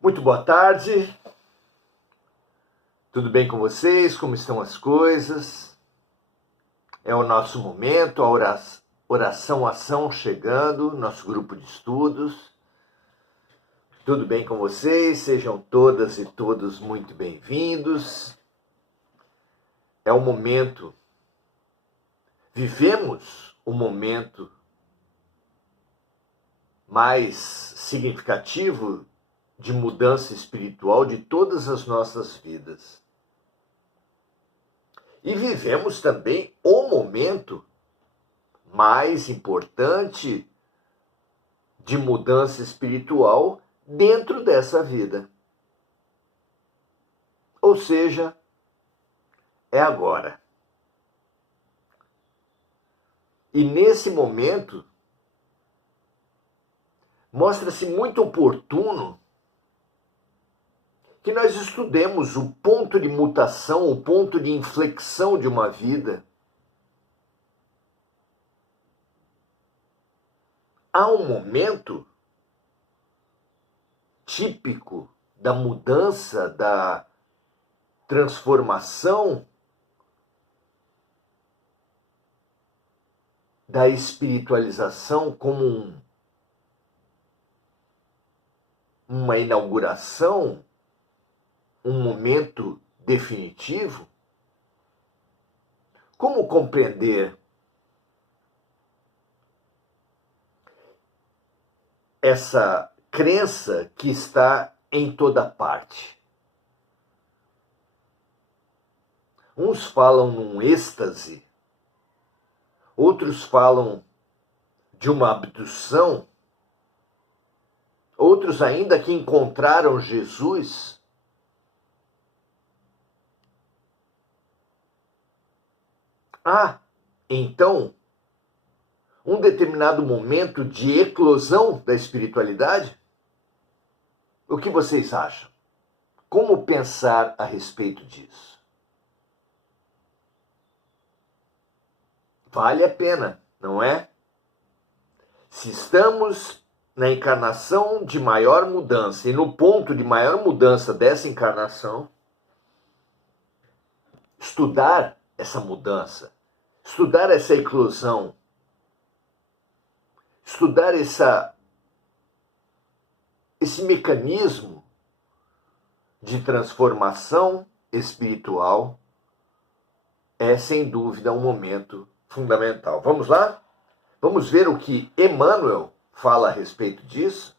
Muito boa tarde, tudo bem com vocês? Como estão as coisas? É o nosso momento, a oração-ação chegando, nosso grupo de estudos. Tudo bem com vocês? Sejam todas e todos muito bem-vindos. É o momento, vivemos o momento mais significativo de mudança espiritual de todas as nossas vidas. E vivemos também o momento mais importante de mudança espiritual dentro dessa vida. Ou seja, é agora. E nesse momento, mostra-se muito oportuno que nós estudemos o ponto de mutação, o ponto de inflexão de uma vida. Há um momento típico da mudança, da transformação, da espiritualização como uma inauguração, um momento definitivo? Como compreender essa crença que está em toda parte? Uns falam num êxtase, outros falam de uma abdução, outros ainda que encontraram Jesus. Há, então, um determinado momento de eclosão da espiritualidade? O que vocês acham? Como pensar a respeito disso? Vale a pena, não é? Se estamos na encarnação de maior mudança e no ponto de maior mudança dessa encarnação, estudar essa mudança, estudar essa eclosão, estudar esse mecanismo de transformação espiritual é, sem dúvida, um momento fundamental. Vamos lá? Vamos ver o que Emmanuel fala a respeito disso?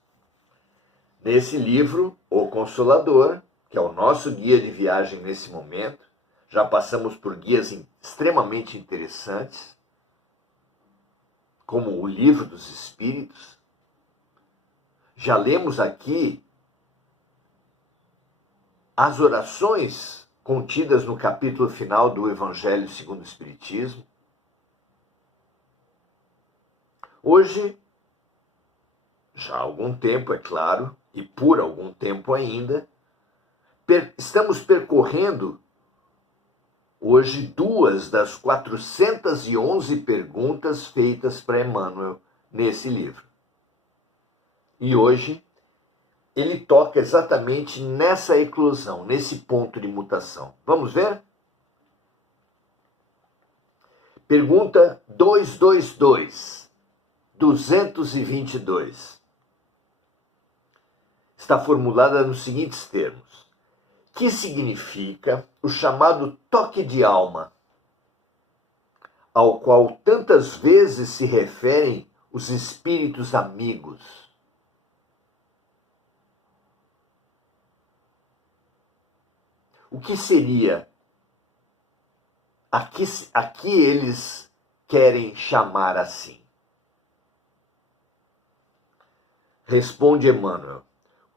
Nesse livro, O Consolador, que é o nosso guia de viagem nesse momento. Já passamos por guias extremamente interessantes, como o Livro dos Espíritos. Já lemos aqui as orações contidas no capítulo final do Evangelho segundo o Espiritismo. Hoje, já há algum tempo, é claro, e por algum tempo ainda, estamos percorrendo hoje 2 das 411 perguntas feitas para Emmanuel nesse livro. E hoje ele toca exatamente nessa eclosão, nesse ponto de mutação. Vamos ver? Pergunta 222. Está formulada nos seguintes termos: que significa o chamado toque de alma, ao qual tantas vezes se referem os espíritos amigos? O que seria? Aqui eles querem chamar assim. Responde Emmanuel: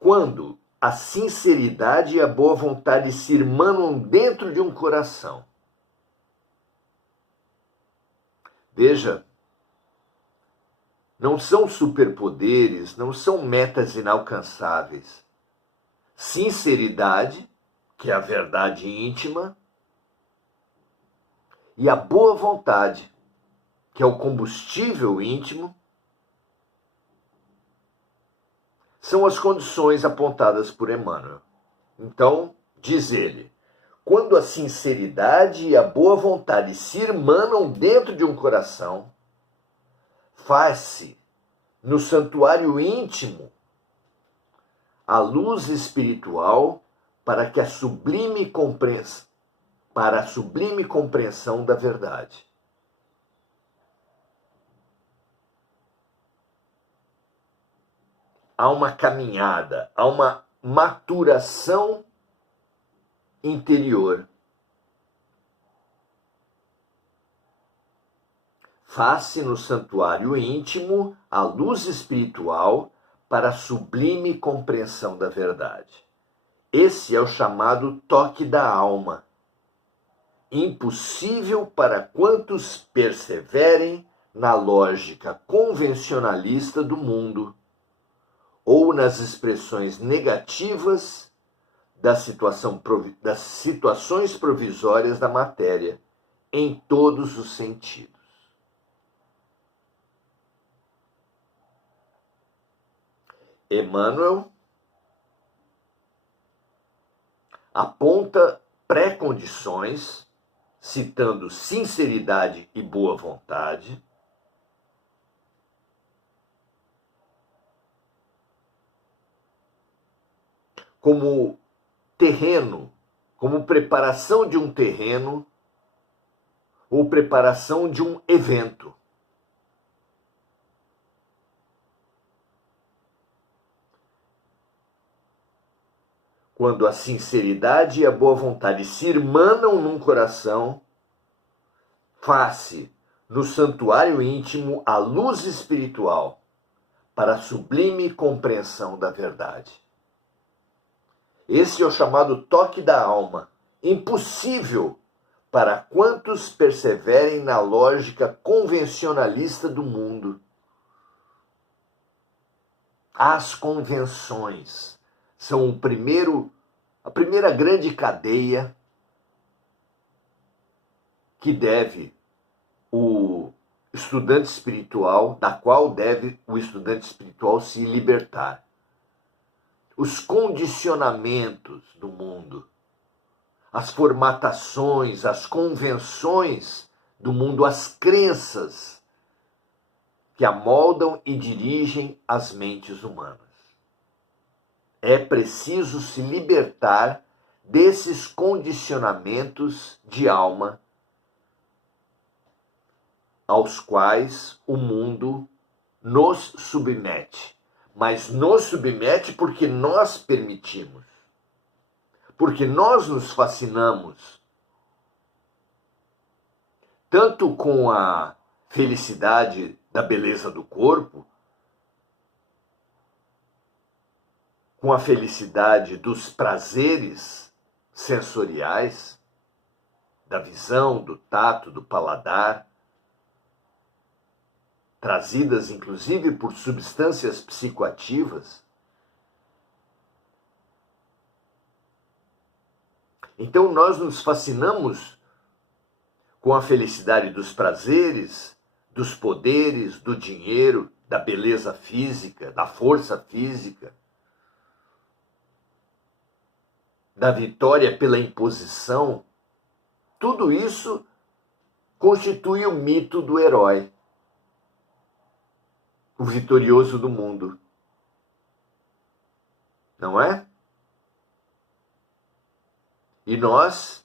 quando a sinceridade e a boa vontade se irmanam dentro de um coração. Veja, não são superpoderes, não são metas inalcançáveis. Sinceridade, que é a verdade íntima, e a boa vontade, que é o combustível íntimo, são as condições apontadas por Emmanuel. Então, diz ele, quando a sinceridade e a boa vontade se irmanam dentro de um coração, faz-se no santuário íntimo a luz espiritual para a sublime compreensão da verdade. Há uma caminhada, há uma maturação interior. Faz-se no santuário íntimo a luz espiritual para a sublime compreensão da verdade. Esse é o chamado toque da alma, impossível para quantos perseverem na lógica convencionalista do mundo ou nas expressões negativas das situações provisórias da matéria, em todos os sentidos. Emmanuel aponta pré-condições, citando sinceridade e boa vontade, como terreno, como preparação de um terreno ou preparação de um evento. Quando a sinceridade e a boa vontade se irmanam num coração, faz-se no santuário íntimo a luz espiritual para a sublime compreensão da verdade. Esse é o chamado toque da alma, impossível para quantos perseverem na lógica convencionalista do mundo. As convenções são a primeira grande cadeia que deve o estudante espiritual, da qual deve o estudante espiritual se libertar. Os condicionamentos do mundo, as formatações, as convenções do mundo, as crenças que amoldam e dirigem as mentes humanas. É preciso se libertar desses condicionamentos de alma aos quais o mundo nos submete. Mas nos submete porque nós permitimos. Porque nós nos fascinamos tanto com a felicidade da beleza do corpo, com a felicidade dos prazeres sensoriais, da visão, do tato, do paladar, trazidas inclusive por substâncias psicoativas. Então nós nos fascinamos com a felicidade dos prazeres, dos poderes, do dinheiro, da beleza física, da força física, da vitória pela imposição. Tudo isso constitui o mito do herói, o vitorioso do mundo. Não é? E nós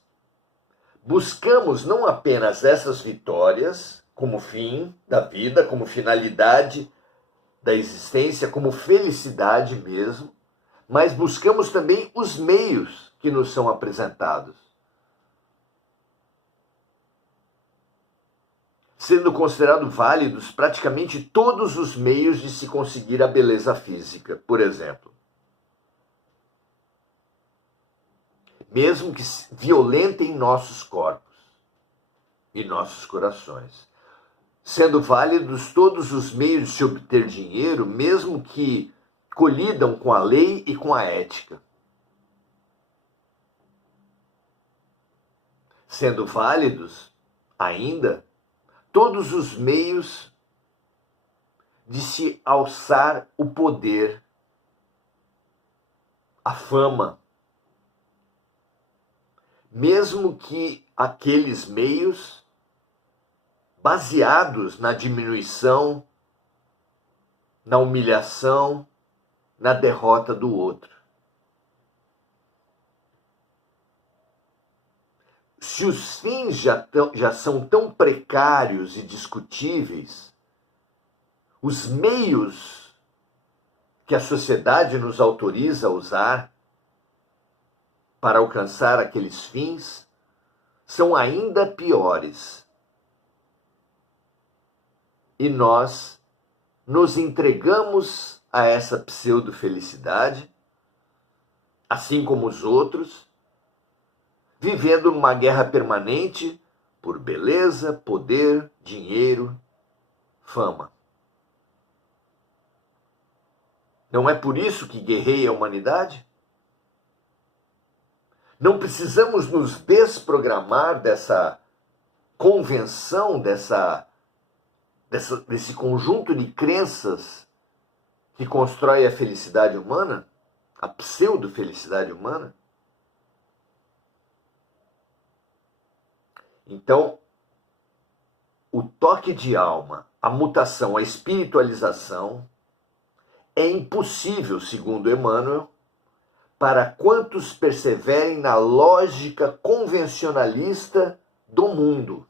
buscamos não apenas essas vitórias como fim da vida, como finalidade da existência, como felicidade mesmo, mas buscamos também os meios que nos são apresentados. Sendo considerados válidos praticamente todos os meios de se conseguir a beleza física, por exemplo. Mesmo que violentem nossos corpos e nossos corações. Sendo válidos todos os meios de se obter dinheiro, mesmo que colidam com a lei e com a ética. Sendo válidos, ainda, todos os meios de se alçar o poder a fama, mesmo que aqueles meios baseados na diminuição, na humilhação, na derrota do outro. Se os fins já são tão precários e discutíveis, os meios que a sociedade nos autoriza a usar para alcançar aqueles fins são ainda piores. E nós nos entregamos a essa pseudo-felicidade, assim como os outros, vivendo numa guerra permanente por beleza, poder, dinheiro, fama. Não é por isso que guerreia a humanidade? Não precisamos nos desprogramar dessa convenção, desse conjunto de crenças que constrói a felicidade humana, a pseudo-felicidade humana? Então, o toque de alma, a mutação, a espiritualização é impossível, segundo Emmanuel, para quantos perseverem na lógica convencionalista do mundo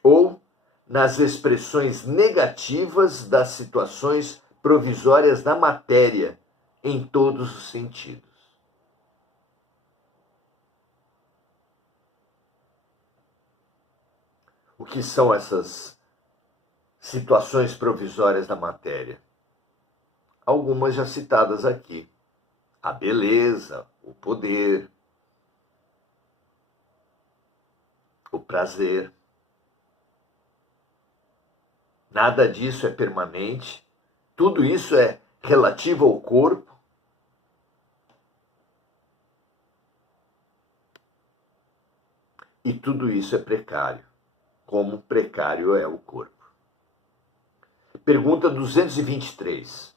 ou nas expressões negativas das situações provisórias da matéria em todos os sentidos. O que são essas situações provisórias da matéria? Algumas já citadas aqui. A beleza, o poder, o prazer. Nada disso é permanente. Tudo isso é relativo ao corpo. E tudo isso é precário, como precário é o corpo. Pergunta 223.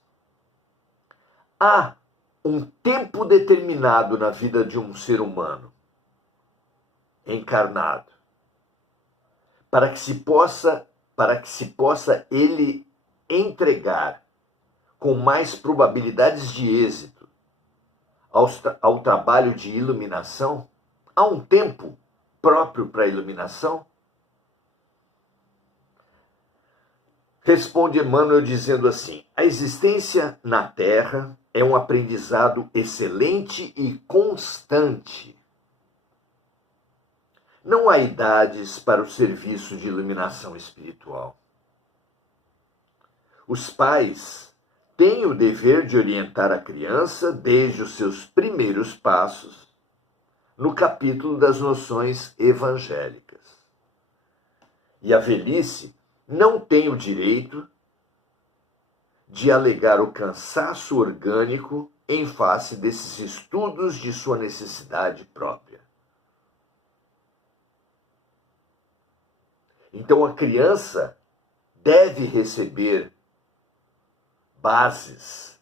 Há um tempo determinado na vida de um ser humano encarnado para que se possa ele entregar com mais probabilidades de êxito ao trabalho de iluminação? Há um tempo próprio para a iluminação? Responde Emmanuel dizendo assim: a existência na Terra é um aprendizado excelente e constante. Não há idades para o serviço de iluminação espiritual. Os pais têm o dever de orientar a criança desde os seus primeiros passos no capítulo das noções evangélicas. E a velhice não tem o direito de alegar o cansaço orgânico em face desses estudos de sua necessidade própria. Então a criança deve receber bases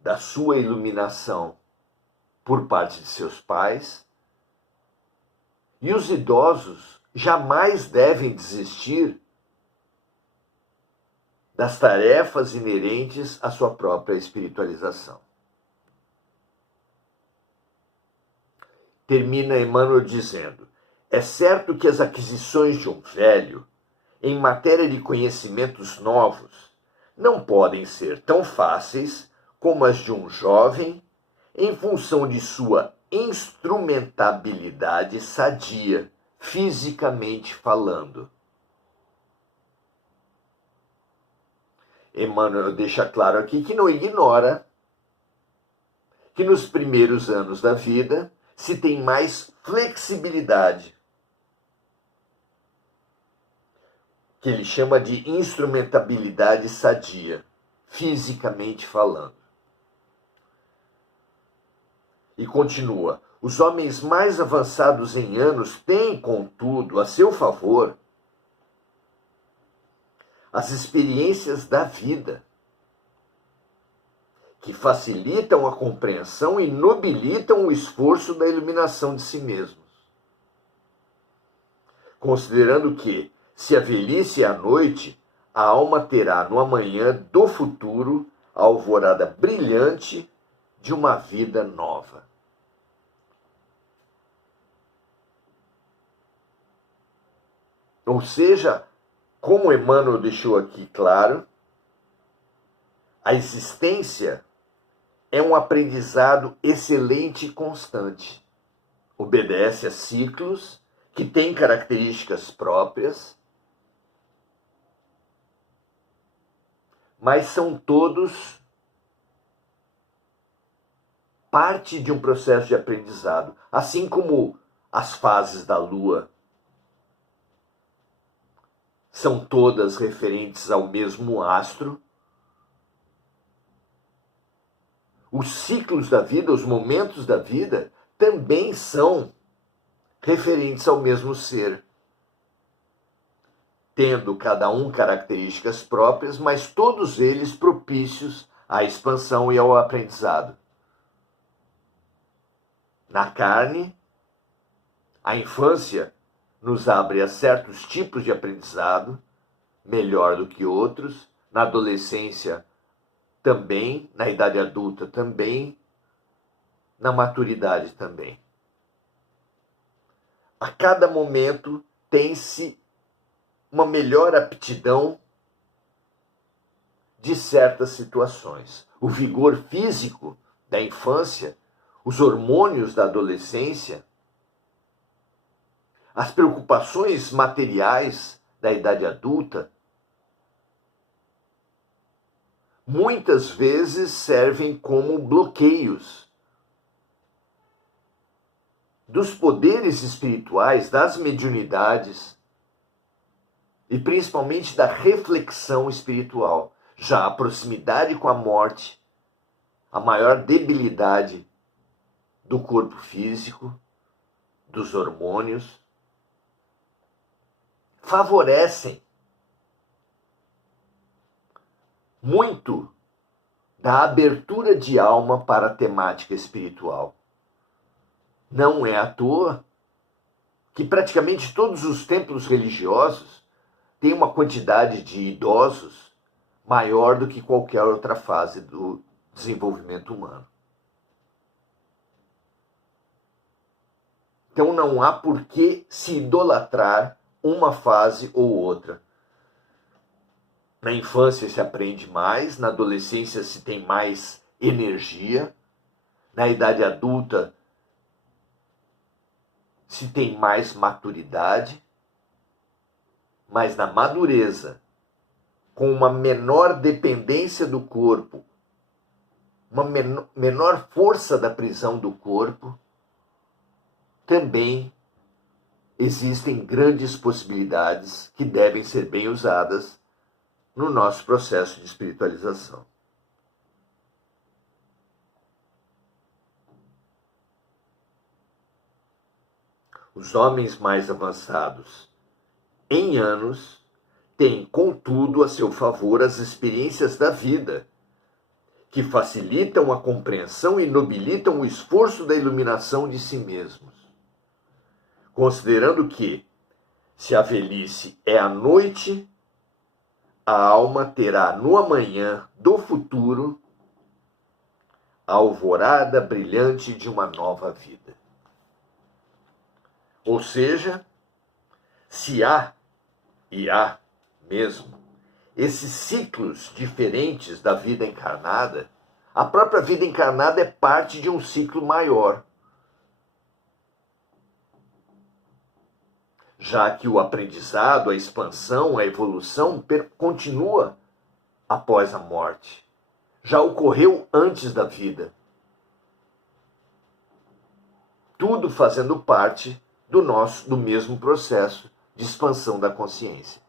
da sua iluminação por parte de seus pais, e os idosos jamais devem desistir das tarefas inerentes à sua própria espiritualização. Termina Emmanuel dizendo: é certo que as aquisições de um velho, em matéria de conhecimentos novos, não podem ser tão fáceis como as de um jovem, em função de sua instrumentabilidade sadia, fisicamente falando. Emmanuel deixa claro aqui que não ignora que nos primeiros anos da vida se tem mais flexibilidade, que ele chama de instrumentabilidade sadia, fisicamente falando. E continua: os homens mais avançados em anos têm, contudo, a seu favor as experiências da vida, que facilitam a compreensão e nobilitam o esforço da iluminação de si mesmos. Considerando que, se a velhice é a noite, a alma terá no amanhã do futuro a alvorada brilhante de uma vida nova. Ou seja, como Emmanuel deixou aqui claro, a existência é um aprendizado excelente e constante. Obedece a ciclos que têm características próprias, mas são todos parte de um processo de aprendizado. Assim como as fases da Lua são todas referentes ao mesmo astro, os ciclos da vida, os momentos da vida, também são referentes ao mesmo ser, tendo cada um características próprias, mas todos eles propícios à expansão e ao aprendizado. Na carne, a infância nos abre a certos tipos de aprendizado, melhor do que outros. Na adolescência também, na idade adulta também, na maturidade também. A cada momento tem-se uma melhor aptidão de certas situações. O vigor físico da infância, os hormônios da adolescência, as preocupações materiais da idade adulta, muitas vezes servem como bloqueios dos poderes espirituais, das mediunidades e principalmente da reflexão espiritual. Já a proximidade com a morte, a maior debilidade do corpo físico, dos hormônios, favorecem muito da abertura de alma para a temática espiritual. Não é à toa que praticamente todos os templos religiosos têm uma quantidade de idosos maior do que qualquer outra fase do desenvolvimento humano. Então não há por que se idolatrar uma fase ou outra. Na infância se aprende mais, na adolescência se tem mais energia, na idade adulta se tem mais maturidade, mas na madureza, com uma menor dependência do corpo, uma menor força da prisão do corpo, também existem grandes possibilidades que devem ser bem usadas no nosso processo de espiritualização. Os homens mais avançados em anos têm, contudo, a seu favor as experiências da vida, que facilitam a compreensão e nobilitam o esforço da iluminação de si mesmos. Considerando que, se a velhice é a noite, a alma terá no amanhã do futuro a alvorada brilhante de uma nova vida. Ou seja, se há, e há mesmo, esses ciclos diferentes da vida encarnada, a própria vida encarnada é parte de um ciclo maior. Já que o aprendizado, a expansão, a evolução continua após a morte. Já ocorreu antes da vida. Tudo fazendo parte do mesmo processo de expansão da consciência.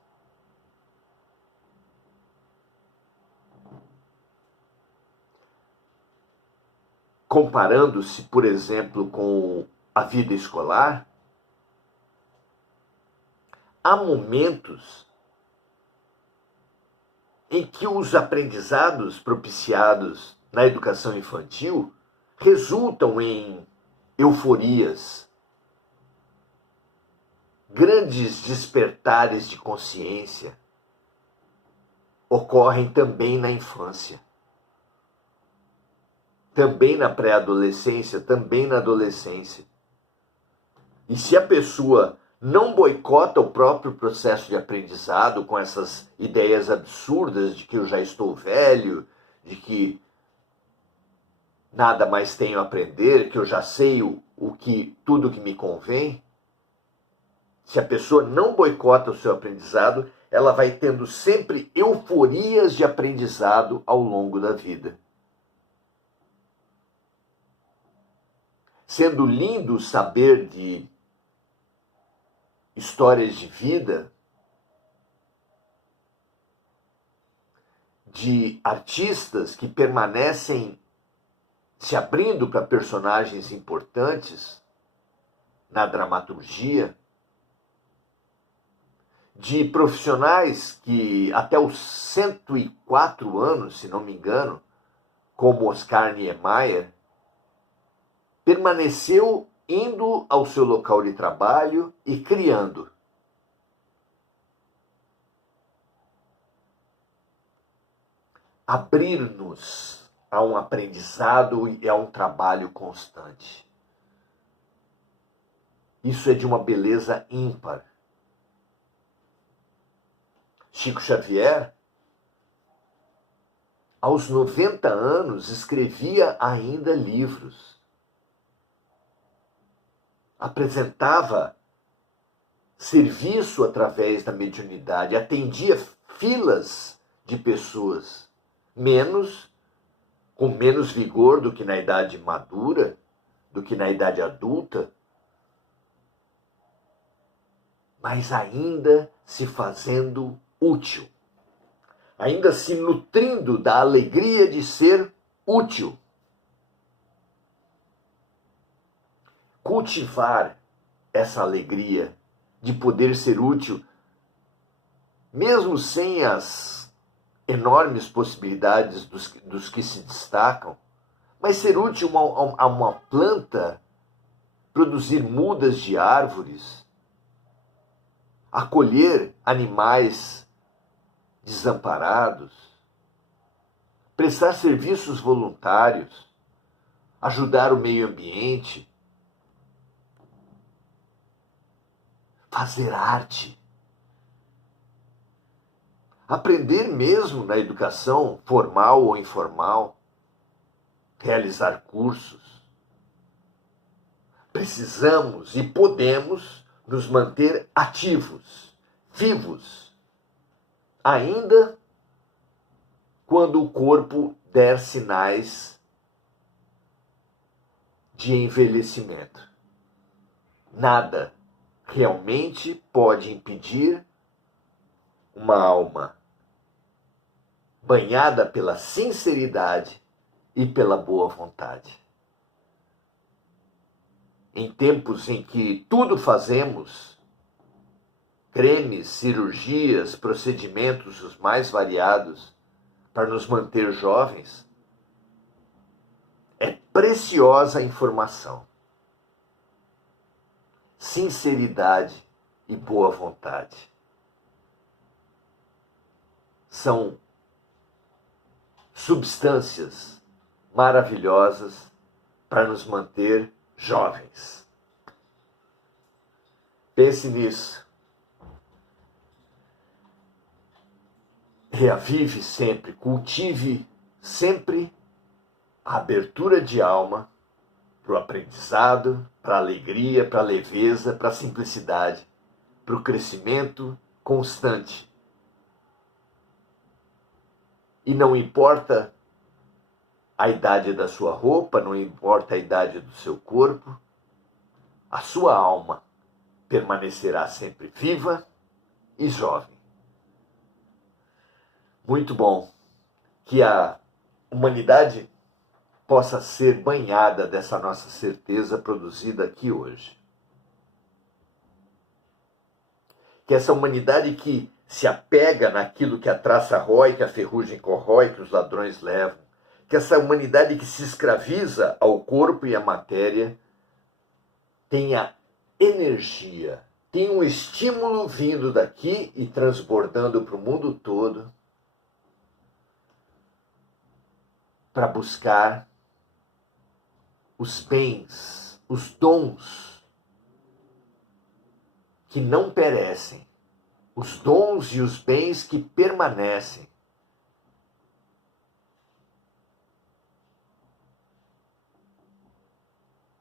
Comparando-se, por exemplo, com a vida escolar, há momentos em que os aprendizados propiciados na educação infantil resultam em euforias, grandes despertares de consciência ocorrem também na infância, também na pré-adolescência, também na adolescência. E se a pessoa não boicota o próprio processo de aprendizado com essas ideias absurdas de que eu já estou velho, de que nada mais tenho a aprender, que eu já sei tudo que me convém, se a pessoa não boicota o seu aprendizado, ela vai tendo sempre euforias de aprendizado ao longo da vida. Sendo lindo saber de histórias de vida, de artistas que permanecem se abrindo para personagens importantes na dramaturgia, de profissionais que até os 104 anos, se não me engano, como Oscar Niemeyer, permaneceu indo ao seu local de trabalho e criando. Abrir-nos a um aprendizado e a um trabalho constante. Isso é de uma beleza ímpar. Chico Xavier, aos 90 anos, escrevia ainda livros. Apresentava serviço através da mediunidade, atendia filas de pessoas, com menos vigor do que na idade madura, do que na idade adulta, mas ainda se fazendo útil, ainda se nutrindo da alegria de ser útil. Cultivar essa alegria de poder ser útil, mesmo sem as enormes possibilidades dos que se destacam, mas ser útil a uma planta, produzir mudas de árvores, acolher animais desamparados, prestar serviços voluntários, ajudar o meio ambiente, fazer arte, aprender mesmo na educação formal ou informal, realizar cursos. Precisamos e podemos nos manter ativos, vivos, ainda quando o corpo der sinais de envelhecimento. Nada realmente pode impedir uma alma banhada pela sinceridade e pela boa vontade. Em tempos em que tudo fazemos, cremes, cirurgias, procedimentos os mais variados para nos manter jovens, é preciosa a informação, sinceridade e boa vontade. São substâncias maravilhosas para nos manter jovens. Pense nisso. Reavive sempre, cultive sempre a abertura de alma para o aprendizado, para a alegria, para a leveza, para a simplicidade, para o crescimento constante. E não importa a idade da sua roupa, não importa a idade do seu corpo, a sua alma permanecerá sempre viva e jovem. Muito bom que a humanidade possa ser banhada dessa nossa certeza produzida aqui hoje. Que essa humanidade que se apega naquilo que a traça rói, que a ferrugem corrói, que os ladrões levam, que essa humanidade que se escraviza ao corpo e à matéria tenha energia, tenha um estímulo vindo daqui e transbordando para o mundo todo para buscar os bens, os dons que não perecem, os dons e os bens que permanecem.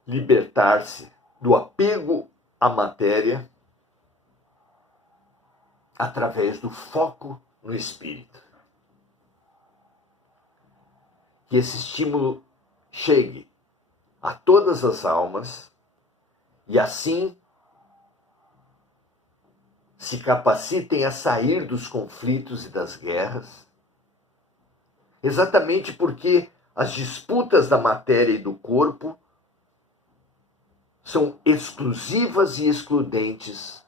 Libertar-se do apego à matéria através do foco no espírito. Que esse estímulo chegue a todas as almas e assim se capacitem a sair dos conflitos e das guerras, exatamente porque as disputas da matéria e do corpo são exclusivas e excludentes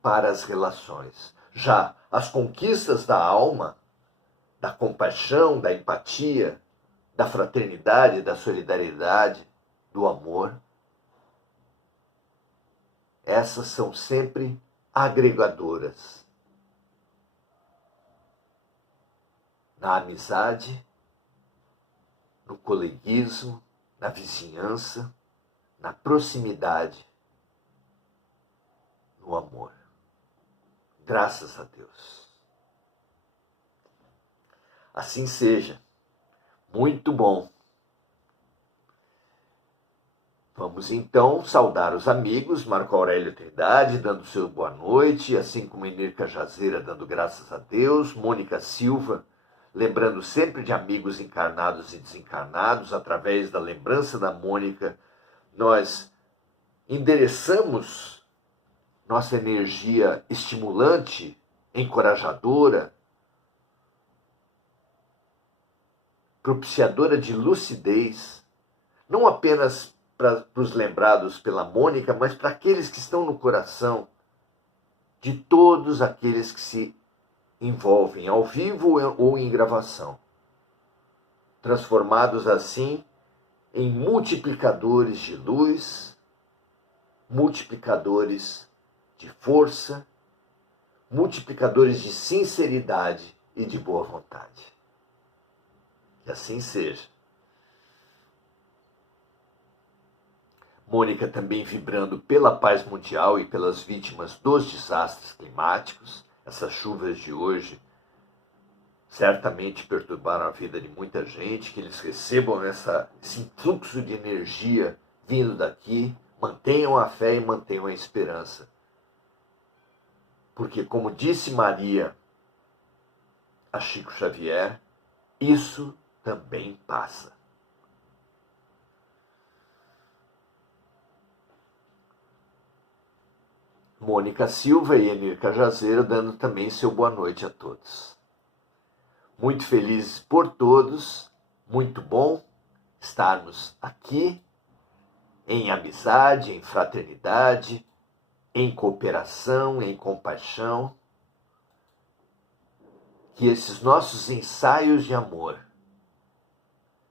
para as relações. Já as conquistas da alma, da compaixão, da empatia, da fraternidade, da solidariedade, do amor, essas são sempre agregadoras. Na amizade, no coleguismo, na vizinhança, na proximidade, no amor. Graças a Deus. Assim seja. Muito bom. Vamos então saudar os amigos, Marco Aurélio Trindade dando seu boa noite, assim como Enir Cajazeira dando graças a Deus, Mônica Silva lembrando sempre de amigos encarnados e desencarnados, através da lembrança da Mônica, nós endereçamos nossa energia estimulante, encorajadora, propiciadora de lucidez, não apenas para os lembrados pela Mônica, mas para aqueles que estão no coração de todos aqueles que se envolvem ao vivo ou em gravação, transformados assim em multiplicadores de luz, multiplicadores de força, multiplicadores de sinceridade e de boa vontade. Que assim seja. Mônica também vibrando pela paz mundial e pelas vítimas dos desastres climáticos. Essas chuvas de hoje certamente perturbaram a vida de muita gente, que eles recebam esse influxo de energia vindo daqui, mantenham a fé e mantenham a esperança. Porque, como disse Maria a Chico Xavier, isso também passa. Mônica Silva e Enir Cajazeira dando também seu boa noite a todos. Muito felizes por todos, muito bom estarmos aqui em amizade, em fraternidade, em cooperação, em compaixão. Que esses nossos ensaios de amor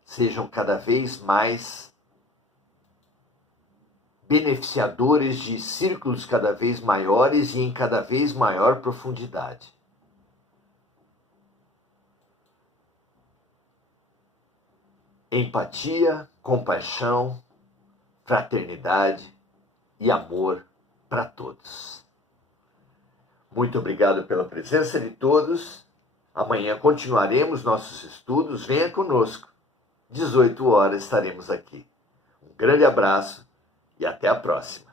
sejam cada vez mais beneficiadores de círculos cada vez maiores e em cada vez maior profundidade. Empatia, compaixão, fraternidade e amor para todos. Muito obrigado pela presença de todos. Amanhã continuaremos nossos estudos. Venha conosco. 18 horas estaremos aqui. Um grande abraço e até a próxima.